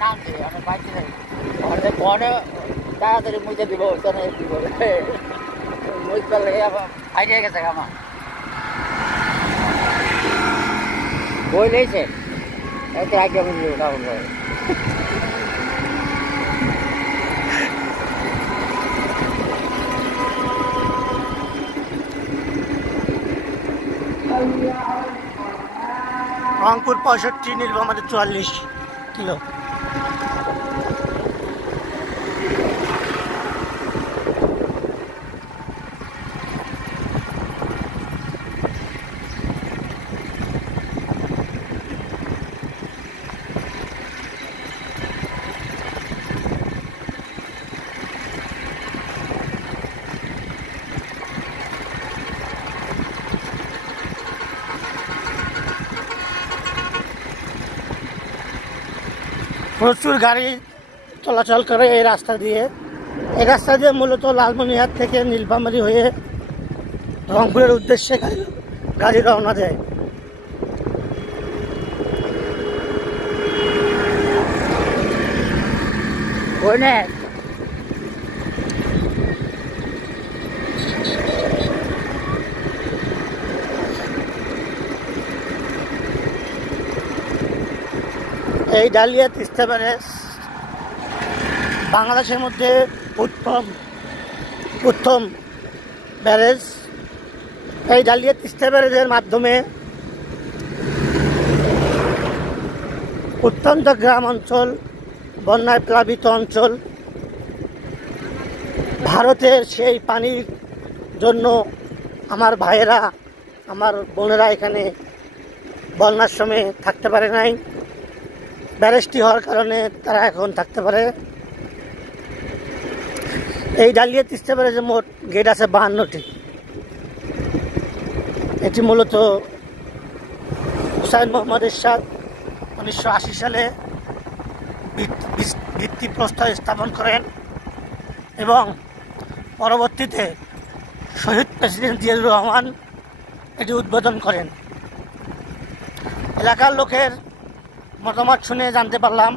নামছি অনেক বাইক অনেক বনে তাড়াতাড়ি মুছে দিব দিব মুছ করলে আইডিয়া গেছে আমার বই লেগেছে এত আগে আমি কারণ রংপুর 65, নীলফামারী 44 কিলো। প্রচুর গাড়ি চলাচল করে এই রাস্তা দিয়ে। এই রাস্তা দিয়ে মূলত লালমনিরহাট থেকে নীলফামারী হয়ে রংপুরের উদ্দেশ্যে গাড়ি রওনা দেয়। এই ডালিয়া তিস্তা ব্যারেজ বাংলাদেশের মধ্যে প্রথম ব্যারেজ। এই ডালিয়া তিস্তা ব্যারেজের মাধ্যমে প্রত্যন্ত গ্রাম অঞ্চল, বন্যায় প্লাবিত অঞ্চল, ভারতের সেই পানির জন্য আমার ভাইয়েরা, আমার বোনেরা এখানে বন্যার সময় থাকতে পারে নাই। ব্যারেজটি হওয়ার কারণে তারা এখন থাকতে পারে। এই ডালিয়া তিস্তা ব্যারেজে মোট গেট আছে 52টি। এটি মূলত হুসাইন মোহাম্মদ এরশাদ 1980 সালে ভিত্তিপ্রস্তর স্থাপন করেন এবং পরবর্তীতে শহীদ প্রেসিডেন্ট জিয়াউর রহমান এটি উদ্বোধন করেন। এলাকার লোকের মতামত শুনে জানতে পারলাম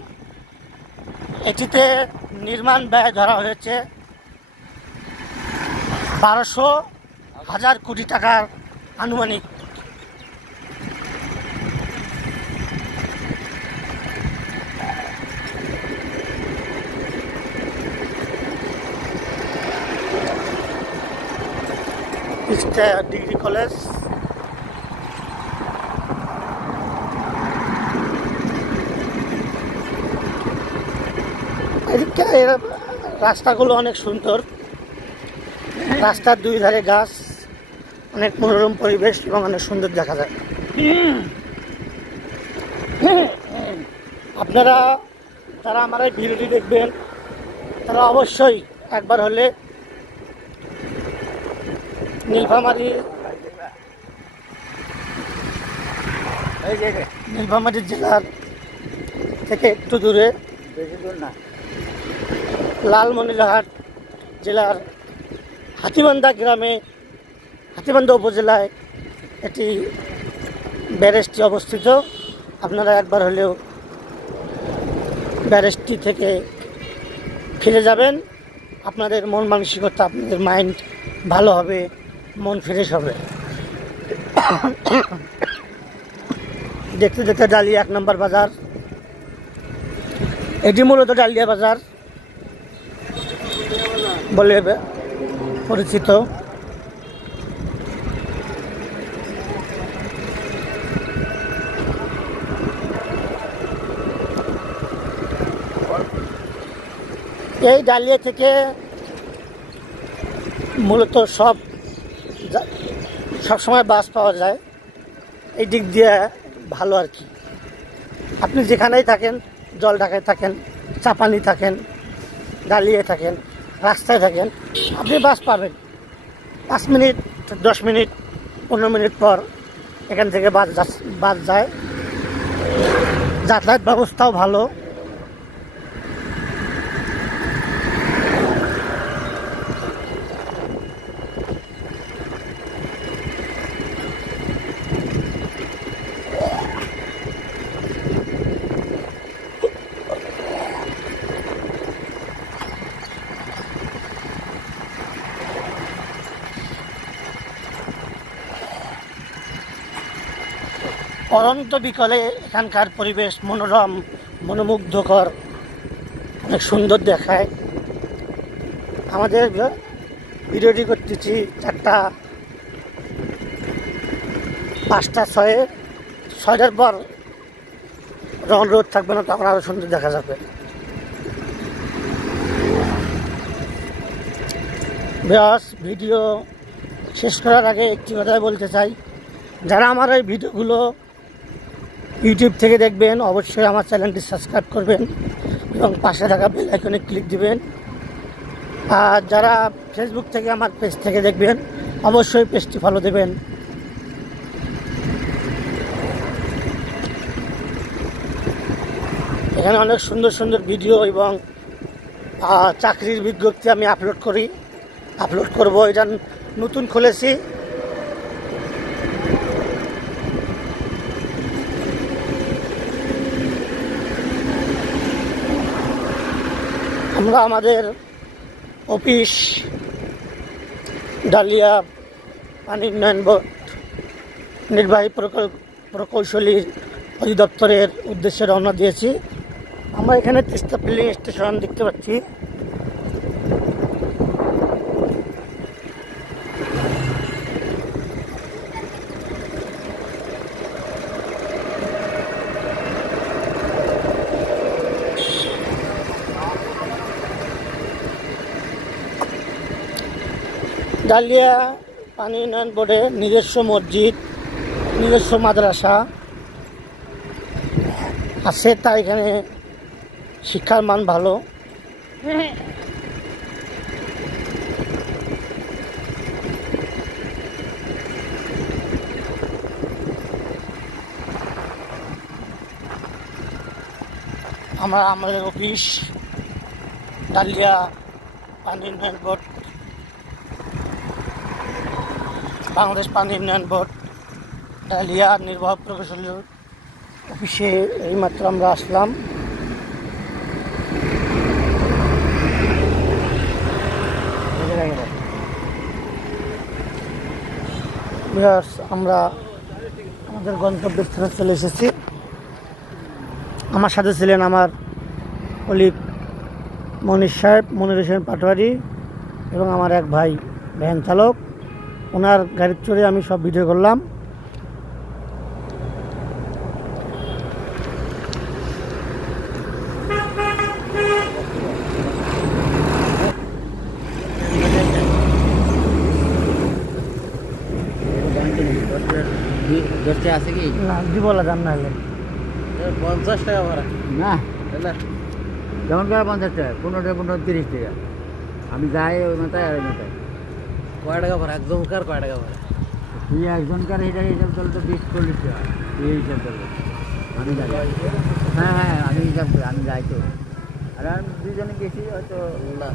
এটিতে নির্মাণ ব্যয় ধরা হয়েছে 12,000 কোটি টাকার আনুমানিক। ডিগ্রি কলেজ রাস্তাগুলো অনেক সুন্দর। রাস্তার দুই ধারে গাছ, অনেক মনোরম পরিবেশ এবং অনেক সুন্দর দেখা যায়। আপনারা যারা আমার এই ভিডিওটি দেখবেন তারা অবশ্যই একবার হলে নীলফামারী জেলার থেকে একটু দূরে, বেশি দূর না, লালমনিরহাট জেলার হাতিবান্ধা গ্রামে, হাতিবান্ধা উপজেলায় এটি ব্যারেজটি অবস্থিত। আপনারা একবার হলেও ব্যারেজটি থেকে ফিরে যাবেন। আপনাদের মন মানসিকতা, আপনাদের মাইন্ড ভালো হবে, মন ফ্রেশ হবে। দেখতে দেখতে ডালিয়া 1 নম্বর বাজার। এটি মূলত ডালিয়া বাজার বলে পরিচিত। এই ডালিয়া থেকে মূলত সবসময় বাস পাওয়া যায়। এই দিক দিয়ে ভালো আর কি। আপনি যেখানেই থাকেন, জলঢাকায় থাকেন, চাপানি থাকেন, ডালিয়ায় থাকেন, রাস্তায় থাকেন, আপনি বাস পাবেন। 5 মিনিট, 10 মিনিট, 15 মিনিট পর এখান থেকে বাস যায়। যাতায়াত ব্যবস্থাও ভালো। পরন্ত বিকালে এখানকার পরিবেশ মনোরম, মনোমুগ্ধকর, অনেক সুন্দর দেখায়। আমাদের ভিডিওটি করতেছি 5:06, 6টার পর যখন রোদ থাকবে না তখন আরও সুন্দর দেখা যাবে। ভিডিও শেষ করার আগে একটি কথাই বলতে চাই, যারা আমার এই ভিডিওগুলো ইউটিউব থেকে দেখবেন অবশ্যই আমার চ্যানেলটি সাবস্ক্রাইব করবেন এবং পাশে থাকা বেল আইকনে ক্লিক দিবেন। আর যারা ফেসবুক থেকে আমার পেজ থেকে দেখবেন অবশ্যই পেজটি ফলো দেবেন। এখানে অনেক সুন্দর সুন্দর ভিডিও এবং চাকরির বিজ্ঞপ্তি আমি আপলোড করব। এটা নতুন খুলেছি। আমরা আমাদের অফিস ডালিয়া পানি উন্নয়ন বোর্ড নির্বাহী প্রকৌশলী অধিদপ্তরের উদ্দেশ্যে রওনা দিয়েছি। আমরা এখানে তিস্তা ফিলিং স্টেশন দেখতে পাচ্ছি। ডালিয়া পানি উন্নয়ন বোর্ডে নিজস্ব মসজিদ, নিজস্ব মাদ্রাসা আছে, তাই এখানে শিক্ষার মান ভালো। আমরা আমাদের অফিস ডালিয়া পানি উন্নয়ন বোর্ড, বাংলাদেশ পানি উন্নয়ন বোর্ড ডালিয়া নির্বাহী প্রকৌশলী অফিসে এইমাত্র আমরা আসলাম। আমরা আমাদের গন্তব্যস্থলে চলে এসেছি। আমার সাথে ছিলেন আমার কলিগ মনির সাহেব, মনির হোসেন পাটোয়ারি, এবং আমার এক ভাই ভ্যান চালক। ওনার গাড়ির চড়ে আমি সব ভিডিও করলাম। আছে কি না দিবলা দাম না হলে 50 টাকা ভাড়া না, যেমন করে 50 টাকা, 15 টাকা, 30 টাকা। আমি যাই ওই মাথায় আর ওই মাথায়। কয় টাকা ভাড়া একদম কার? কয় টাকা ভাড়া? তুই একজনকার এটা হিসাব করলে তো 20-40 টাকা তুই হিসাব করলে। আমি যাই, হ্যাঁ আমি হিসাব করি, আমি যাই তো। আর আমি দুজনে গেছি হয়তো না।